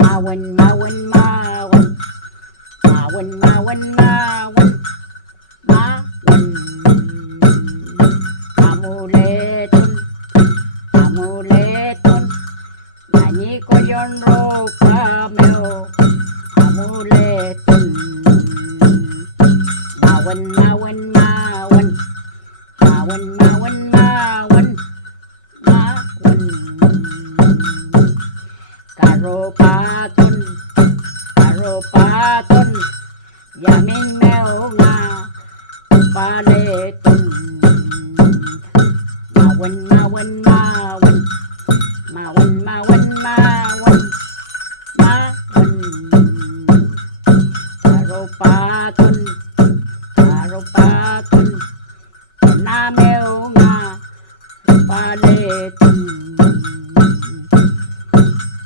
Mawin, mawin, mawin, mawin, mawin, mawin, mawin. Amuletun, amuletun, nyanyi koyon rokameo. Amuletun, mawin, mawin, mawin, mawin, mawin, mawin, mawin. Karopatun, karopatun, yaming meo nga paletun. Mawin, mawin, mawin, mawin, mawin, mawin, mawin. Karopatun, karopatun, na meo nga paletun.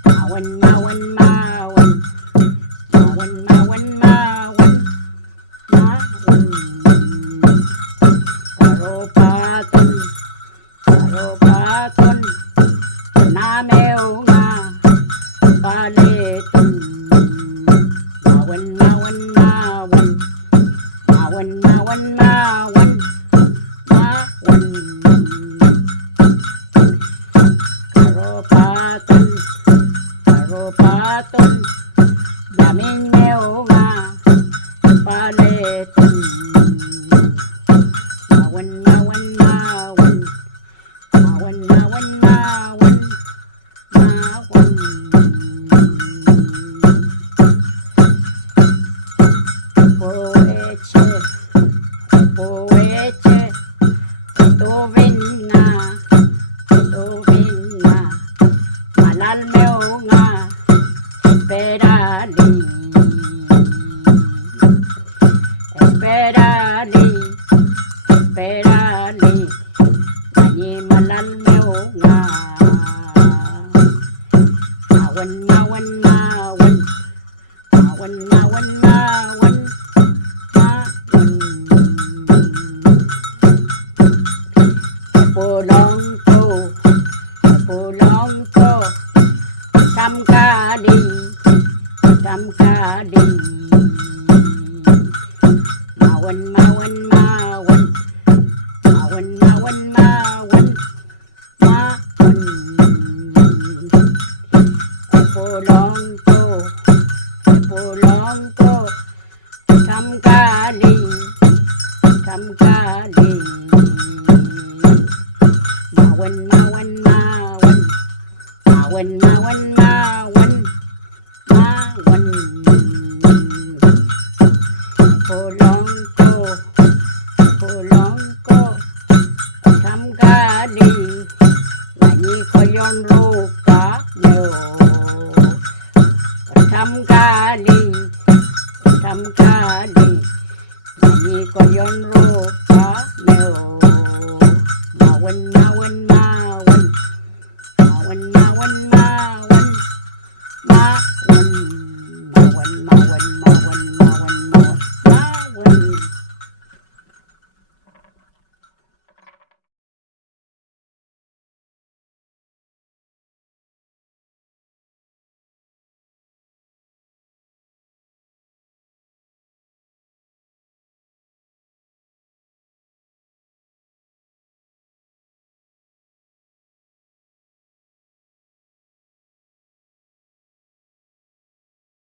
Mawin, mawin, mawin, mawin, mawin, mawin, mawin. Karopatun, karopatun, nameo nga paletun. Mawin, mawin, mawin, mawin, mawin, mawin, mawin. Karopatun, karopatun, daming meo nga paletun. Mawin, mawin, mawin, mawin, mawin, mawin, mawin. Poeche, poeche, tuvin na, malal meo nga esperali, esperali, esperali, nyanyi malal meo nga. Mawin, mawin, mawin, mawin, mawin, mawin, mawin. Pulong ko, pulong ko, samkaling, samkaling. Mawin, mawin, mawin, mawin, mawin, mawin, mawin. Pulong ko, pulong ko, samkaling, samkaling. Mawin, mawin, mawin, mawin, mawin, mawin, mawin. Pulong ko, pulong ko, samkaling, nyanyi koyon rokameo. Samkaling, samkaling, nyanyi koyon rokameo. Mawin, mawin,